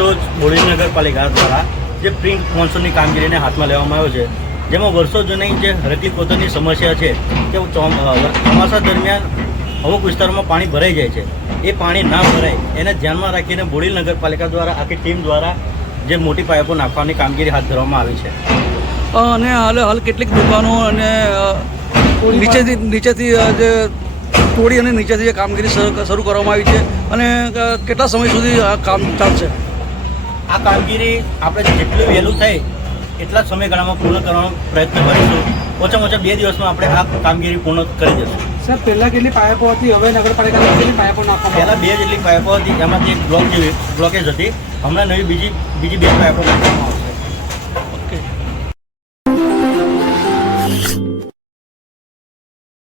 રોજ બોડેલી નગરપાલિકા દ્વારા જે પ્રી મોન્સૂનની કામગીરીને હાથમાં લેવામાં આવ્યો છે, જેમાં વર્ષો જૂની જે હરકલી કોતરની સમસ્યા છે કે ચોમાસા દરમિયાન અમુક વિસ્તારોમાં પાણી ભરાઈ જાય છે, એ પાણી ના ભરાય એને ધ્યાનમાં રાખીને બોડેલી નગરપાલિકા દ્વારા આખી ટીમ દ્વારા જે મોટી પાઇપો નાખવાની કામગીરી હાથ ધરવામાં આવી છે. અને હાલ કેટલીક દુકાનો અને નીચેથી જે તોડી અને નીચેથી જે કામગીરી શરૂ કરવામાં આવી છે અને કેટલા સમય સુધી આ કામ ચાલશે? આ કામગીરી આપણે જેટલું વહેલું થાય એટલા જ સમયગાળામાં પૂર્ણ કરવાનો પ્રયત્ન કરીશું. ઓછામાં ઓછા 2 દિવસમાં આપણે આ કામગીરી પૂર્ણ કરી દઈશું. સર, પહેલાં કેટલી પાઇપો હતી, હવે નગરપાલિકાની કેટલી પાઇપો નાખવામાં? પહેલાં 2 જેટલી પાઇપો હતી, એમાંથી એક બ્લોકેજ હતી. હમણાં નવી બીજી 2 પાઇપો નાખવામાં આવશે.